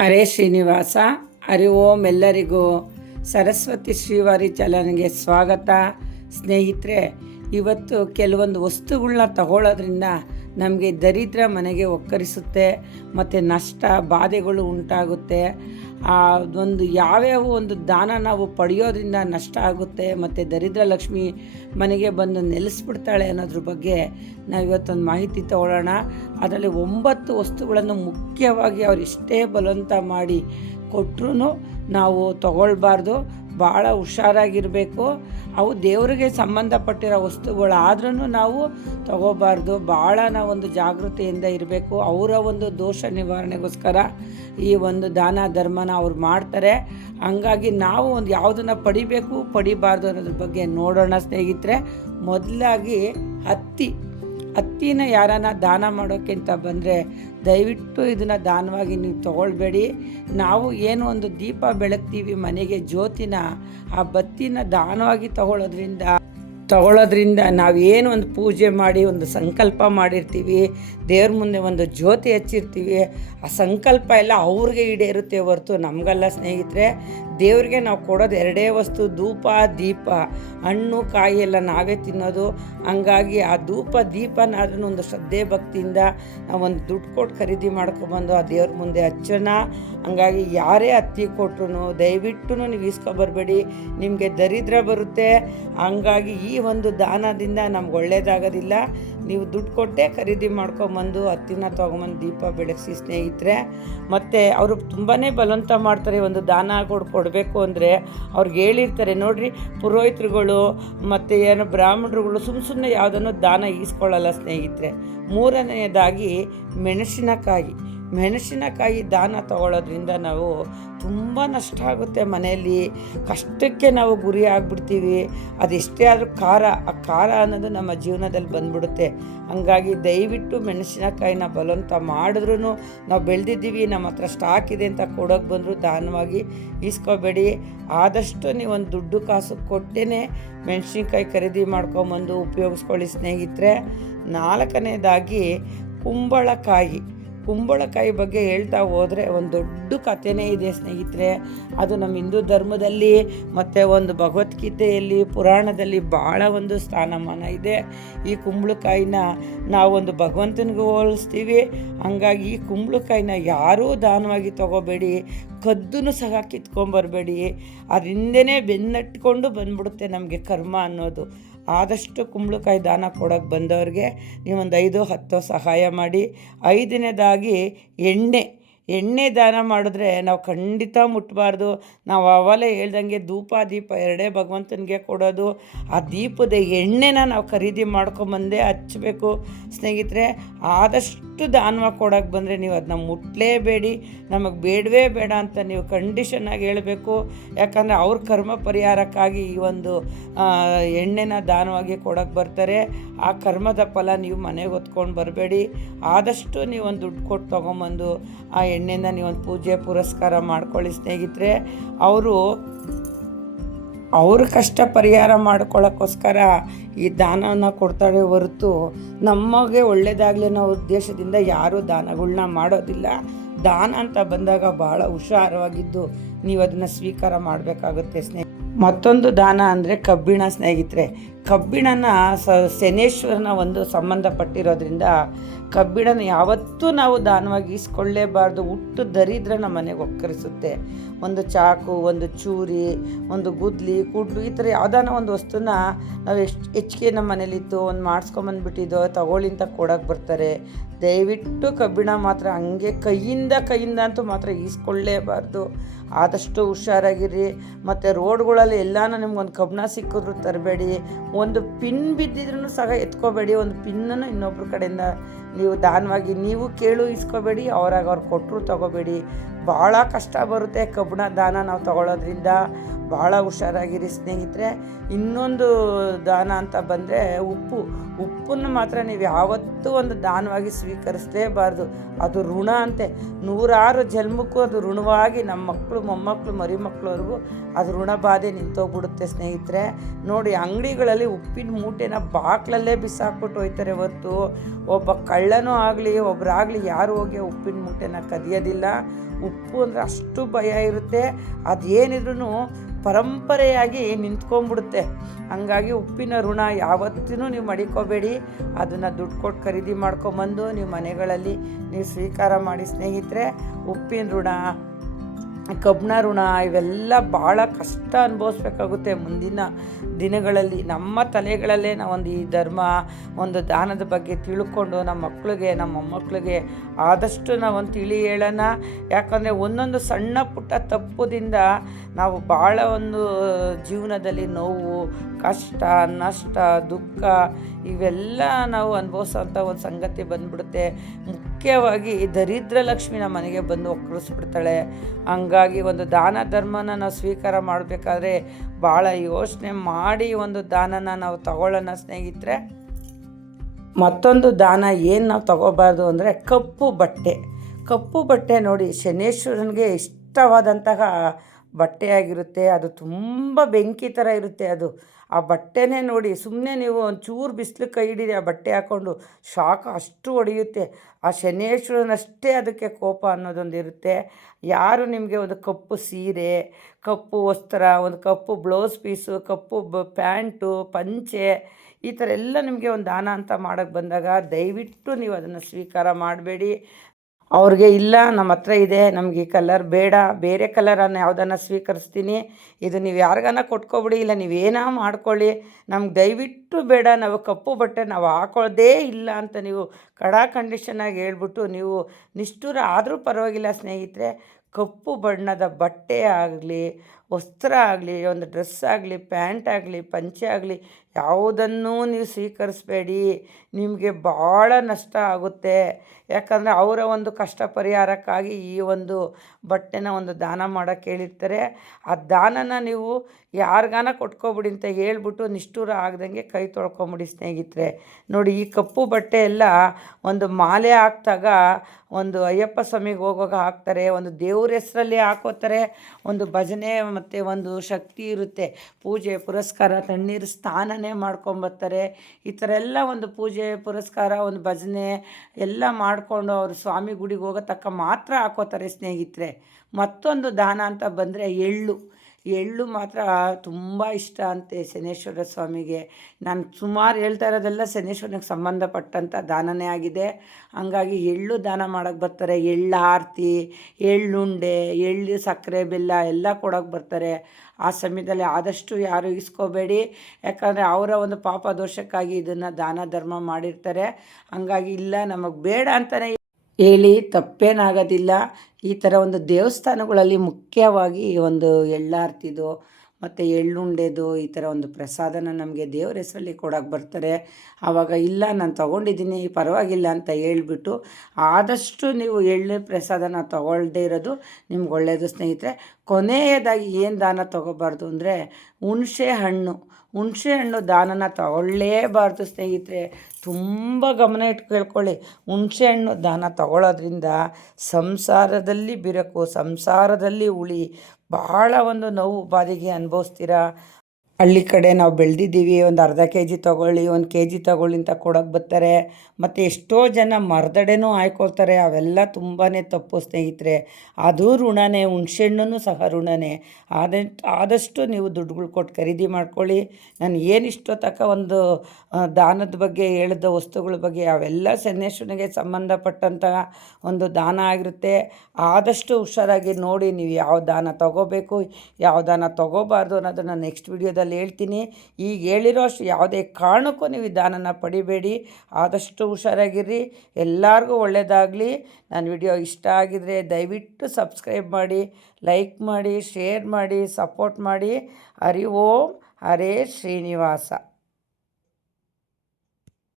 ಹರೇ ಶ್ರೀನಿವಾಸ. ಹರಿ ಓಂ. ಎಲ್ಲರಿಗೂ ಸರಸ್ವತಿ ಶ್ರೀವಾರಿ ಚಾನಲ್ಗೆ ಸ್ವಾಗತ. ಸ್ನೇಹಿತರೆ, ಇವತ್ತು ಕೆಲವೊಂದು ವಸ್ತುಗಳನ್ನ ತಗೊಳ್ಳೋದ್ರಿಂದ ನಮಗೆ ದರಿದ್ರ ಮನೆಗೆ ಒಕ್ಕರಿಸುತ್ತೆ ಮತ್ತು ನಷ್ಟ ಬಾಧೆಗಳು ಉಂಟಾಗುತ್ತೆ. ಯಾವ್ಯಾವ ಒಂದು ದಾನ ನಾವು ಪಡೆಯೋದ್ರಿಂದ ನಷ್ಟ ಆಗುತ್ತೆ ಮತ್ತು ದರಿದ್ರ ಲಕ್ಷ್ಮಿ ಮನೆಗೆ ಬಂದು ನೆಲೆಸ್ಬಿಡ್ತಾಳೆ ಅನ್ನೋದ್ರ ಬಗ್ಗೆ ನಾವು ಇವತ್ತೊಂದು ಮಾಹಿತಿ ತಗೊಳ್ಳೋಣ. ಅದರಲ್ಲಿ 9 ವಸ್ತುಗಳನ್ನು ಮುಖ್ಯವಾಗಿ ಅವ್ರು ಇಷ್ಟೇ ಬಲವಂತ ಮಾಡಿ ಕೊಟ್ಟರು ನಾವು ತಗೊಳ್ಬಾರ್ದು. ಭಾಳ ಹುಷಾರಾಗಿರಬೇಕು. ಅವು ದೇವರಿಗೆ ಸಂಬಂಧಪಟ್ಟಿರೋ ವಸ್ತುಗಳಾದ್ರೂ ನಾವು ತಗೋಬಾರ್ದು. ಭಾಳ ನಾವೊಂದು ಜಾಗೃತಿಯಿಂದ ಇರಬೇಕು. ಅವರ ಒಂದು ದೋಷ ನಿವಾರಣೆಗೋಸ್ಕರ ಈ ಒಂದು ದಾನ ಧರ್ಮನ ಅವ್ರು ಮಾಡ್ತಾರೆ. ಹಂಗಾಗಿ ನಾವು ಒಂದು ಯಾವುದನ್ನು ಪಡಿಬಾರ್ದು ಅನ್ನೋದ್ರ ಬಗ್ಗೆ ನೋಡೋಣ ಸ್ನೇಹಿತರೆ. ಮೊದಲಾಗಿ ಹತ್ತಿನ ಯಾರನ್ನ ದಾನ ಮಾಡೋಕ್ಕಿಂತ ಬಂದರೆ ದಯವಿಟ್ಟು ಇದನ್ನು ದಾನವಾಗಿ ನೀವು ತಗೊಳ್ಬೇಡಿ. ನಾವು ಏನು ಒಂದು ದೀಪ ಬೆಳಗ್ತೀವಿ ಮನೆಗೆ, ಜ್ಯೋತಿನ, ಆ ಬತ್ತಿನ ದಾನವಾಗಿ ತಗೊಳ್ಳೋದ್ರಿಂದ ನಾವೇನು ಒಂದು ಪೂಜೆ ಮಾಡಿ ಒಂದು ಸಂಕಲ್ಪ ಮಾಡಿರ್ತೀವಿ, ದೇವ್ರ ಮುಂದೆ ಒಂದು ಜ್ಯೋತಿ ಹಚ್ಚಿರ್ತೀವಿ, ಆ ಸಂಕಲ್ಪ ಎಲ್ಲ ಅವ್ರಿಗೆ ಈಡೇರುತ್ತೆ ಹೊರತು ನಮಗಲ್ಲ ಸ್ನೇಹಿತರೆ. ದೇವ್ರಿಗೆ ನಾವು ಕೊಡೋದು 2 ವಸ್ತು, ಧೂಪ ದೀಪ. ಹಣ್ಣು ಕಾಯಿ ಎಲ್ಲ ನಾವೇ ತಿನ್ನೋದು. ಹಂಗಾಗಿ ಆ ಧೂಪ ದೀಪನಾದ್ರೂ ಒಂದು ಶ್ರದ್ಧೆ ಭಕ್ತಿಯಿಂದ ನಾವು ಒಂದು ದುಡ್ಡು ಕೊಟ್ಟು ಖರೀದಿ ಮಾಡ್ಕೊಬಂದು ಆ ದೇವ್ರ ಮುಂದೆ ಹಚ್ಚೋಣ. ಹಂಗಾಗಿ ಯಾರೇ ಹತ್ತಿ ಕೊಟ್ಟರು ದಯವಿಟ್ಟು ನೀವು ಈಸ್ಕೊಬರ್ಬೇಡಿ, ನಿಮಗೆ ದರಿದ್ರ ಬರುತ್ತೆ. ಹಂಗಾಗಿ ಈ ಒಂದು ದಾನದಿಂದ ನಮ್ಗೆ ಒಳ್ಳೆಯದಾಗೋದಿಲ್ಲ. ನೀವು ದುಡ್ಡು ಕೊಟ್ಟೆ ಖರೀದಿ ಮಾಡ್ಕೊಂಬಂದು ಹತ್ತಿನ ತೊಗೊಂಬಂದು ದೀಪ ಬೆಳಗಿಸಿ ಸ್ನೇಹಿತರೆ. ಮತ್ತು ಅವರು ತುಂಬಾ ಬಲವಂತ ಮಾಡ್ತಾರೆ. ಒಂದು ದಾನ ಕೊಡಬೇಕು ಅಂದರೆ ಅವ್ರಿಗೆ ಹೇಳಿರ್ತಾರೆ ನೋಡಿರಿ, ಪುರೋಹಿತರುಗಳು ಮತ್ತು ಏನು ಬ್ರಾಹ್ಮಣರುಗಳು ಸುಮ್ಮನೆ ಯಾವುದನ್ನು ದಾನ ಈಸ್ಕೊಳ್ಳಲ್ಲ ಸ್ನೇಹಿತರೆ. 3ನೇದಾಗಿ ಮೆಣಸಿನಕಾಯಿ ದಾನ ತಗೊಳ್ಳೋದ್ರಿಂದ ನಾವು ತುಂಬ ನಷ್ಟ ಆಗುತ್ತೆ. ಮನೆಯಲ್ಲಿ ಕಷ್ಟಕ್ಕೆ ನಾವು ಗುರಿ ಆಗಿಬಿಡ್ತೀವಿ. ಅದೆಷ್ಟೇ ಆದರೂ ಆ ಖಾರ ಅನ್ನೋದು ನಮ್ಮ ಜೀವನದಲ್ಲಿ ಬಂದ್ಬಿಡುತ್ತೆ. ಹಂಗಾಗಿ ದಯವಿಟ್ಟು ಮೆಣಸಿನಕಾಯಿನ ಬಲವಂತ ಮಾಡಿದ್ರೂ ನಾವು ಬೆಳೆದಿದ್ದೀವಿ, ನಮ್ಮ ಹತ್ರ ಸ್ಟಾಕ್ ಇದೆ ಅಂತ ಕೊಡೋಕೆ ಬಂದರೂ ದಾನವಾಗಿ ಈಸ್ಕೋಬೇಡಿ. ಆದಷ್ಟು ನೀವು ಒಂದು ದುಡ್ಡು ಕಾಸು ಕೊಟ್ಟೇ ಮೆಣಸಿನ್ಕಾಯಿ ಖರೀದಿ ಮಾಡ್ಕೊಂಬಂದು ಉಪಯೋಗಿಸ್ಕೊಳ್ಳಿ ಸ್ನೇಹಿತರೆ. 4ನೇದಾಗಿ ಕುಂಬಳಕಾಯಿ ಬಗ್ಗೆ ಹೇಳ್ತಾ ಹೋದರೆ ಒಂದು ದೊಡ್ಡ ಕಥೆನೇ ಇದೆ ಸ್ನೇಹಿತರೆ. ಅದು ನಮ್ಮ ಹಿಂದೂ ಧರ್ಮದಲ್ಲಿ ಮತ್ತು ಒಂದು ಭಗವದ್ಗೀತೆಯಲ್ಲಿ ಪುರಾಣದಲ್ಲಿ ಭಾಳ ಒಂದು ಸ್ಥಾನಮಾನ ಇದೆ. ಈ ಕುಂಬಳಕಾಯಿನ ನಾವೊಂದು ಭಗವಂತನಿಗೆ ಹೋಲಿಸ್ತೀವಿ. ಹಂಗಾಗಿ ಈ ಕುಂಬಳಕಾಯಿನ ಯಾರೂ ದಾನವಾಗಿ ತಗೋಬೇಡಿ, ಕದ್ದೂ ಸಹ ಕಿತ್ಕೊಂಬರ್ಬೇಡಿ. ಅದರಿಂದನೇ ಬೆನ್ನಟ್ಕೊಂಡು ಬಂದ್ಬಿಡುತ್ತೆ ನಮಗೆ ಕರ್ಮ ಅನ್ನೋದು. ಆದಷ್ಟು ಕುಂಬಳಕಾಯಿ ದಾನ ಕೊಡೋಕ್ಕೆ ಬಂದವ್ರಿಗೆ ನೀವೊಂದು 5-10 ಸಹಾಯ ಮಾಡಿ. 5ನೇದಾಗಿ ಎಣ್ಣೆ ದಾನ ಮಾಡಿದ್ರೆ ನಾವು ಖಂಡಿತ ಮುಟ್ಟಬಾರ್ದು. ನಾವು ಅವಲೇ ಹೇಳ್ದಂಗೆ ಧೂಪ ದೀಪ 2 ಭಗವಂತನಿಗೆ ಕೊಡೋದು. ಆ ದೀಪದ ಎಣ್ಣೆನ ನಾವು ಖರೀದಿ ಮಾಡ್ಕೊಂಬಂದೇ ಹಚ್ಚಬೇಕು ಸ್ನೇಹಿತರೆ. ಆದಷ್ಟು ದಾನವಾಗಿ ಕೊಡೋಕ್ಕೆ ಬಂದರೆ ನೀವು ಅದನ್ನ ಮುಟ್ಟಲೇಬೇಡಿ. ನಮಗೆ ಬೇಡವೇ ಬೇಡ ಅಂತ ನೀವು ಕಂಡೀಷನ್ನಾಗಿ ಹೇಳಬೇಕು. ಯಾಕಂದರೆ ಅವ್ರ ಕರ್ಮ ಪರಿಹಾರಕ್ಕಾಗಿ ಈ ಒಂದು ಎಣ್ಣೆನ ದಾನವಾಗಿ ಕೊಡೋಕ್ಕೆ ಬರ್ತಾರೆ. ಆ ಕರ್ಮದ ಫಲ ನೀವು ಮನೆಗೆ ಹೊತ್ಕೊಂಡು ಬರಬೇಡಿ. ಆದಷ್ಟು ನೀವು ಒಂದು ದುಡ್ಡು ಕೊಟ್ಟು ತೊಗೊಂಬಂದು ಆ ಎಣ್ಣೆನ ನೀವೊಂದು ಪೂಜೆ ಪುರಸ್ಕಾರ ಮಾಡ್ಕೊಳ್ಳಿ ಸ್ನೇಹಿತರೆ. ಅವ್ರ ಕಷ್ಟ ಪರಿಹಾರ ಮಾಡ್ಕೊಳ್ಳೋಕ್ಕೋಸ್ಕರ ಈ ದಾನವನ್ನು ಕೊಡ್ತಾರೆ ಹೊರತು ನಮಗೆ ಒಳ್ಳೆಯದಾಗಲಿ ಅನ್ನೋ ಉದ್ದೇಶದಿಂದ ಯಾರೂ ದಾನಗಳನ್ನ ಮಾಡೋದಿಲ್ಲ. ದಾನ ಅಂತ ಬಂದಾಗ ಭಾಳ ಹುಷಾರವಾಗಿದ್ದು ನೀವು ಅದನ್ನು ಸ್ವೀಕಾರ ಮಾಡಬೇಕಾಗುತ್ತೆ ಮತ್ತೊಂದು ದಾನ ಅಂದರೆ ಕಬ್ಬಿಣ ಸ್ನೇಹಿತರೆ. ಕಬ್ಬಿಣನ ಶನೇಶ್ವರನ ಒಂದು ಸಂಬಂಧಪಟ್ಟಿರೋದ್ರಿಂದ ಕಬ್ಬಿಣನ ಯಾವತ್ತೂ ನಾವು ದಾನವಾಗಿ ಈಸ್ಕೊಳ್ಳೇಬಾರ್ದು. ಹುಟ್ಟು ದರಿದ್ರ ನಮ್ಮ ಮನೆಗೆ ಒಕ್ಕರಿಸುತ್ತೆ. ಒಂದು ಚಾಕು, ಒಂದು ಚೂರಿ, ಒಂದು ಗುದ್ಲಿ, ಕುಡ್ಲು, ಈ ಥರ ಯಾವುದಾನ ಒಂದು ವಸ್ತುನ ನಾವು ಹೆಚ್ಚಿಗೆ ನಮ್ಮ ಮನೇಲಿತ್ತು ಒಂದು ಮಾಡಿಸ್ಕೊಂಬಂದ್ಬಿಟ್ಟಿದ್ದೋ ತಗೊಳ್ಳಿ ಅಂತ ಕೊಡೋಕೆ ಬರ್ತಾರೆ. ದಯವಿಟ್ಟು ಕಬ್ಬಿಣ ಮಾತ್ರ ಹಂಗೆ ಕೈಯಿಂದ ಅಂತೂ ಮಾತ್ರ ಈಸ್ಕೊಳ್ಳೇಬಾರ್ದು. ಆದಷ್ಟು ಹುಷಾರಾಗಿರಿ. ಮತ್ತು ರೋಡ್ಗಳಲ್ಲಿ ಎಲ್ಲನೂ ನಿಮ್ಗೊಂದು ಕಬ್ಬಿಣ ಸಿಕ್ಕಿದ್ರು ತರಬೇಡಿ. ಒಂದು ಪಿನ್ ಬಿದ್ದಿದ್ರೂ ಸಹ ಎತ್ಕೋಬೇಡಿ. ಒಂದು ಪಿನ್ನನ್ನು ಇನ್ನೊಬ್ರ ಕಡೆಯಿಂದ ನೀವು ದಾನವಾಗಿ ನೀವು ಇಸ್ಕೋಬೇಡಿ. ಅವ್ರು ಕೊಟ್ಟರು ತಗೋಬೇಡಿ. ಭಾಳ ಕಷ್ಟ ಬರುತ್ತೆ ಕಬ್ಬಿಣ ದಾನ ನಾವು ತಗೊಳ್ಳೋದ್ರಿಂದ. ಭಾಳ ಹುಷಾರಾಗಿರಿ ಸ್ನೇಹಿತರೆ. ಇನ್ನೊಂದು ದಾನ ಅಂತ ಬಂದರೆ ಉಪ್ಪನ್ನು ಮಾತ್ರ ನೀವು ಯಾವತ್ತೂ ಒಂದು ದಾನವಾಗಿ ಸ್ವೀಕರಿಸಲೇಬಾರ್ದು. ಅದು ಋಣ ಅಂತೆ. 100 ಜನ್ಮಕ್ಕೂ ಅದು ಋಣವಾಗಿ ನಮ್ಮ ಮಕ್ಕಳು ಮೊಮ್ಮಕ್ಕಳು ಮರಿಮಕ್ಕಳವರೆಗೂ ಅದು ಋಣ ಬಾಧೆ ನಿಂತೋಗ್ಬಿಡುತ್ತೆ ಸ್ನೇಹಿತರೆ. ನೋಡಿ, ಅಂಗಡಿಗಳಲ್ಲಿ ಉಪ್ಪಿನ ಮೂಟೆನ ಬಾಕ್ಲಲ್ಲೇ ಬಿಸಾಕ್ಬಿಟ್ಟು ಹೋಯ್ತಾರೆ ಹೊತ್ತು ಒಬ್ಬ ಕಳ್ಳನೂ ಆಗಲಿ ಒಬ್ಬರಾಗಲಿ ಯಾರು ಹೋಗಿ ಉಪ್ಪಿನ ಮೂಟೆನ ಕದಿಯೋದಿಲ್ಲ. ಉಪ್ಪು ಅಂದರೆ ಅಷ್ಟು ಭಯ ಇರುತ್ತೆ. ಅದೇನಿದ್ರೂ ಪರಂಪರೆಯಾಗಿ ನಿಂತ್ಕೊಂಡ್ಬಿಡುತ್ತೆ. ಹಂಗಾಗಿ ಉಪ್ಪಿನ ಋಣ ಯಾವತ್ತೂ ನೀವು ಮಡಿಕೋಬೇಡಿ. ಅದನ್ನು ದುಡ್ಡು ಕೊಟ್ಟು ಖರೀದಿ ಮಾಡ್ಕೊಂಬಂದು ನೀವು ಮನೆಗಳಲ್ಲಿ ನೀವು ಸ್ವೀಕಾರ ಮಾಡಿ ಸ್ನೇಹಿತರೆ. ಉಪ್ಪಿನ ಋಣ, ಕಬ್ಬಿಣ ಋಣ ಇವೆಲ್ಲ ಭಾಳ ಕಷ್ಟ ಅನುಭವಿಸ್ಬೇಕಾಗುತ್ತೆ ಮುಂದಿನ ದಿನಗಳಲ್ಲಿ. ನಮ್ಮ ತಲೆಗಳಲ್ಲೇ ನಾವೊಂದು ಈ ಧರ್ಮ, ಒಂದು ದಾನದ ಬಗ್ಗೆ ತಿಳ್ಕೊಂಡು ನಮ್ಮ ಮಕ್ಕಳಿಗೆ ನಮ್ಮ ಮೊಮ್ಮಕ್ಕಳಿಗೆ ಆದಷ್ಟು ನಾವೊಂದು ತಿಳಿ ಹೇಳೋಣ. ಯಾಕಂದರೆ ಒಂದೊಂದು ಸಣ್ಣ ಪುಟ್ಟ ತಪ್ಪುದಿಂದ ನಾವು ಭಾಳ ಒಂದು ಜೀವನದಲ್ಲಿ ನೋವು, ಕಷ್ಟ, ನಷ್ಟ, ದುಃಖ ಇವೆಲ್ಲ ನಾವು ಅನುಭವಿಸೋಂಥ ಒಂದು ಸಂಗತಿ ಬಂದ್ಬಿಡುತ್ತೆ. ಮುಖ್ಯವಾಗಿ ದರಿದ್ರ ಲಕ್ಷ್ಮಿ ನಮ್ಮ ಮನೆಗೆ ಬಂದು ಒಕ್ಕರಿಸ್ಬಿಡ್ತಾಳೆ. ಹಂಗಾಗಿ ಒಂದು ದಾನ ಧರ್ಮನ ನಾವು ಸ್ವೀಕಾರ ಮಾಡಬೇಕಾದ್ರೆ ಭಾಳ ಯೋಚನೆ ಮಾಡಿ ಒಂದು ದಾನನ ನಾವು ತಗೊಳ್ಳೋಣ ಸ್ನೇಹಿತರೆ. ಮತ್ತೊಂದು ದಾನ ಏನು ನಾವು ತಗೋಬಾರ್ದು ಅಂದರೆ ಕಪ್ಪು ಬಟ್ಟೆ ನೋಡಿ, ಶನೇಶ್ವರನಿಗೆ ಇಷ್ಟವಾದಂತಹ ಬಟ್ಟೆಯಾಗಿರುತ್ತೆ. ಅದು ತುಂಬ ಬೆಂಕಿ ಥರ ಇರುತ್ತೆ. ಆ ಬಟ್ಟೆನೇ ನೋಡಿ, ಸುಮ್ಮನೆ ನೀವು ಒಂಚೂರು ಬಿಸಿಲು ಕೈ ಹಿಡೀರಿ ಆ ಬಟ್ಟೆ ಹಾಕ್ಕೊಂಡು ಶಾಖ ಅಷ್ಟು ಹೊಡೆಯುತ್ತೆ. ಆ ಶನೇಶ್ವರನಷ್ಟೇ ಅದಕ್ಕೆ ಕೋಪ ಅನ್ನೋದೊಂದು ಇರುತ್ತೆ. ಯಾರು ನಿಮಗೆ ಒಂದು ಕಪ್ಪು ಸೀರೆ, ಕಪ್ಪು ವಸ್ತ್ರ, ಒಂದು ಕಪ್ಪು ಬ್ಲೌಸ್ ಪೀಸು, ಕಪ್ಪು ಪ್ಯಾಂಟು, ಪಂಚೆ ಈ ಥರ ಎಲ್ಲ ನಿಮಗೆ ಒಂದು ದಾನ ಅಂತ ಮಾಡೋಕ್ಕೆ ಬಂದಾಗ ದಯವಿಟ್ಟು ನೀವು ಅದನ್ನು ಸ್ವೀಕಾರ ಮಾಡಬೇಡಿ. ಅವ್ರಿಗೆ ಇಲ್ಲ ನಮ್ಮ ಹತ್ರ ಇದೆ, ನಮಗೆ ಈ ಕಲರ್ ಬೇಡ, ಬೇರೆ ಕಲರನ್ನು ಯಾವುದನ್ನು ಸ್ವೀಕರಿಸ್ತೀನಿ, ಇದು ನೀವು ಯಾರಿಗಾನ ಕೊಟ್ಕೊಬಿಡಿ, ಇಲ್ಲ ನೀವೇನೋ ಮಾಡ್ಕೊಳ್ಳಿ, ನಮ್ಗೆ ದಯವಿಟ್ಟು ಬೇಡ, ನಾವು ಕಪ್ಪು ಬಟ್ಟೆ ನಾವು ಹಾಕೊಳ್ಳೋದೇ ಇಲ್ಲ ಅಂತ ನೀವು ಕಂಡೀಷನ್ನಾಗಿ ಹೇಳ್ಬಿಟ್ಟು ನೀವು ನಿಷ್ಠುರ ಆದರೂ ಪರವಾಗಿಲ್ಲ ಸ್ನೇಹಿತರೆ. ಕಪ್ಪು ಬಣ್ಣದ ಬಟ್ಟೆ ಆಗಲಿ, ವಸ್ತ್ರ ಆಗಲಿ, ಒಂದು ಡ್ರೆಸ್ ಆಗಲಿ, ಪ್ಯಾಂಟ್ ಆಗಲಿ, ಪಂಚೆ ಆಗಲಿ ಯಾವುದನ್ನೂ ನೀವು ಸ್ವೀಕರಿಸಬೇಡಿ. ನಿಮಗೆ ಭಾಳ ನಷ್ಟ ಆಗುತ್ತೆ. ಯಾಕಂದರೆ ಅವರ ಒಂದು ಕಷ್ಟ ಪರಿಹಾರಕ್ಕಾಗಿ ಈ ಒಂದು ಬಟ್ಟೆನ ಒಂದು ದಾನ ಮಾಡೋಕ್ಕೆ ಹೇಳಿರ್ತಾರೆ. ಆ ದಾನನ ನೀವು ಯಾರಿಗಾನ ಕೊಟ್ಕೊಬಿಡಿ ಅಂತ ಹೇಳ್ಬಿಟ್ಟು ನಿಷ್ಠುರ ಆಗ್ದಂಗೆ ಕೈ ತೊಳ್ಕೊಂಬಿಡಿ ಸ್ನೇಹಿತರೆ. ನೋಡಿ, ಈ ಕಪ್ಪು ಬಟ್ಟೆ ಎಲ್ಲ ಒಂದು ಮಾಲೆ ಹಾಕ್ದಾಗ ಒಂದು ಅಯ್ಯಪ್ಪ ಸ್ವಾಮಿಗೆ ಹೋಗುವಾಗ ಹಾಕ್ತಾರೆ, ಒಂದು ದೇವ್ರ ಹೆಸರಲ್ಲಿ ಹಾಕೋತಾರೆ, ಒಂದು ಭಜನೆ ಮತ್ತು ಒಂದು ಶಕ್ತಿ ಇರುತ್ತೆ, ಪೂಜೆ ಪುರಸ್ಕಾರ ತಣ್ಣೀರು ಸ್ನಾನನೇ ಮಾಡ್ಕೊಂಬರ್ತಾರೆ. ಈ ಥರ ಎಲ್ಲ ಒಂದು ಪೂಜೆ ಪುರಸ್ಕಾರ ಒಂದು ಭಜನೆ ಎಲ್ಲ ಮಾಡಿಕೊಂಡು ಅವರು ಸ್ವಾಮಿ ಗುಡಿಗೆ ಹೋಗೋ ತಕ್ಕ ಮಾತ್ರ ಹಾಕೋತಾರೆ ಸ್ನೇಹಿತರೆ. ಮತ್ತೊಂದು ದಾನ ಅಂತ ಬಂದರೆ ಎಳ್ಳು ಮಾತ್ರ ತುಂಬ ಇಷ್ಟ ಅಂತೆ ಶನೇಶ್ವರ ಸ್ವಾಮಿಗೆ. ನಾನು ಸುಮಾರು ಹೇಳ್ತಾ ಇರೋದೆಲ್ಲ ಶನೇಶ್ವರನಿಗೆ ಸಂಬಂಧಪಟ್ಟಂಥ ದಾನನೇ ಆಗಿದೆ. ಹಂಗಾಗಿ ಎಳ್ಳು ದಾನ ಮಾಡೋಕ್ಕೆ ಬರ್ತಾರೆ. ಎಳ್ಳು ಆರತಿ, ಎಳ್ಳುಂಡೆ, ಎಳ್ಳು ಸಕ್ಕರೆ ಬೆಲ್ಲ ಎಲ್ಲ ಕೊಡೋಕ್ಕೆ ಬರ್ತಾರೆ. ಆ ಸಮಯದಲ್ಲಿ ಆದಷ್ಟು ಯಾರು ಇಸ್ಕೋಬೇಡಿ. ಯಾಕಂದರೆ ಅವರ ಒಂದು ಪಾಪ ದೋಷಕ್ಕಾಗಿ ಇದನ್ನು ದಾನ ಧರ್ಮ ಮಾಡಿರ್ತಾರೆ. ಹಂಗಾಗಿ ಇಲ್ಲ ನಮಗೆ ಬೇಡ ಅಂತಲೇ ಹೇಳಿ ತಪ್ಪೇನಾಗೋದಿಲ್ಲ. ಈ ಥರ ಒಂದು ದೇವಸ್ಥಾನಗಳಲ್ಲಿ ಮುಖ್ಯವಾಗಿ ಒಂದು ಎಳ್ಳಾರ್ತಿದು ಮತ್ತು ಎಳ್ಳುಂಡೆದು ಈ ಥರ ಒಂದು ಪ್ರಸಾದನ ನಮಗೆ ದೇವ್ರ ಹೆಸರಲ್ಲಿ ಕೊಡೋಕ್ಕೆ ಬರ್ತಾರೆ. ಆವಾಗ ಇಲ್ಲ ನಾನು ತೊಗೊಂಡಿದ್ದೀನಿ ಪರವಾಗಿಲ್ಲ ಅಂತ ಹೇಳ್ಬಿಟ್ಟು ಆದಷ್ಟು ನೀವು ಎಳ್ಳು ಪ್ರಸಾದನ ತೊಗೊಳ್ದೇ ಇರೋದು ನಿಮ್ಗೆ ಒಳ್ಳೆಯದು ಸ್ನೇಹಿತರೆ. ಕೊನೆಯದಾಗಿ ಏನು ದಾನ ತೊಗೋಬಾರ್ದು ಅಂದರೆ ಹುಣಸೆ ಹಣ್ಣು ದಾನನ ತಗೊಳ್ಳೇಬಾರ್ದು ಸ್ನೇಹಿತರೆ. ತುಂಬ ಗಮನ ಇಟ್ಟು ಕೇಳ್ಕೊಳ್ಳಿ. ಹುಣಸೆ ಹಣ್ಣು ದಾನ ತಗೊಳ್ಳೋದ್ರಿಂದ ಸಂಸಾರದಲ್ಲಿ ಬಿರುಕು, ಸಂಸಾರದಲ್ಲಿ ಉಳಿ, ಭಾಳ ಒಂದು ನೋವು ಬಾಧೆಗೆ ಅನುಭವಿಸ್ತೀರಾ. ಹಳ್ಳಿ ಕಡೆ ನಾವು ಬೆಳೆದಿದ್ದೀವಿ, ಒಂದು ಅರ್ಧ kg ತೊಗೊಳ್ಳಿ, 1 kg ತೊಗೊಳ್ಳಿ ಅಂತ ಕೊಡೋಕ್ಕೆ ಬರ್ತಾರೆ. ಮತ್ತು ಎಷ್ಟೋ ಜನ ಮರದಡೆನೂ ಹಾಯ್ಕೊಳ್ತಾರೆ. ಅವೆಲ್ಲ ತುಂಬಾ ತಪ್ಪು ಸ್ನೇಹಿತರೆ. ಅದು ಋಣನೇ, ಹುಣಸೆಹಣ್ಣು ಸಹ ಋಣನೇ. ಆದಷ್ಟು ನೀವು ದುಡ್ಡುಗಳು ಕೊಟ್ಟು ಖರೀದಿ ಮಾಡ್ಕೊಳ್ಳಿ. ನಾನು ಏನಿಷ್ಟೋ ತನಕ ಒಂದು ದಾನದ ಬಗ್ಗೆ ಹೇಳಿದ ವಸ್ತುಗಳ ಬಗ್ಗೆ ಅವೆಲ್ಲ ಶನೇಶ್ವರನಿಗೆ ಸಂಬಂಧಪಟ್ಟಂತಹ ಒಂದು ದಾನ ಆಗಿರುತ್ತೆ. ಆದಷ್ಟು ಹುಷಾರಾಗಿ ನೋಡಿ ನೀವು ಯಾವ ದಾನ ತೊಗೋಬೇಕು, ಯಾವ ದಾನ ತೊಗೋಬಾರ್ದು ಅನ್ನೋದನ್ನು ನೆಕ್ಸ್ಟ್ ವಿಡಿಯೋದಲ್ಲಿ ಹೇಳ್ತೀನಿ. ಈಗ ಹೇಳಿರೋ ಅಷ್ಟು ಯಾವುದೇ ಕಾರಣಕ್ಕೂ ನೀವು ಈ ದಾನನ ಪಡಿಬೇಡಿ. ಆದಷ್ಟು ಹುಷಾರಾಗಿರ್ರಿ. ಎಲ್ಲರಿಗೂ ಒಳ್ಳೆಯದಾಗಲಿ. ನನ್ನ ವಿಡಿಯೋ ಇಷ್ಟ ಆಗಿದರೆ ದಯವಿಟ್ಟು ಸಬ್ಸ್ಕ್ರೈಬ್ ಮಾಡಿ, ಲೈಕ್ ಮಾಡಿ, ಶೇರ್ ಮಾಡಿ, ಸಪೋರ್ಟ್ ಮಾಡಿ. ಹರಿ ಓಂ ಹರೇ ಶ್ರೀನಿವಾಸ.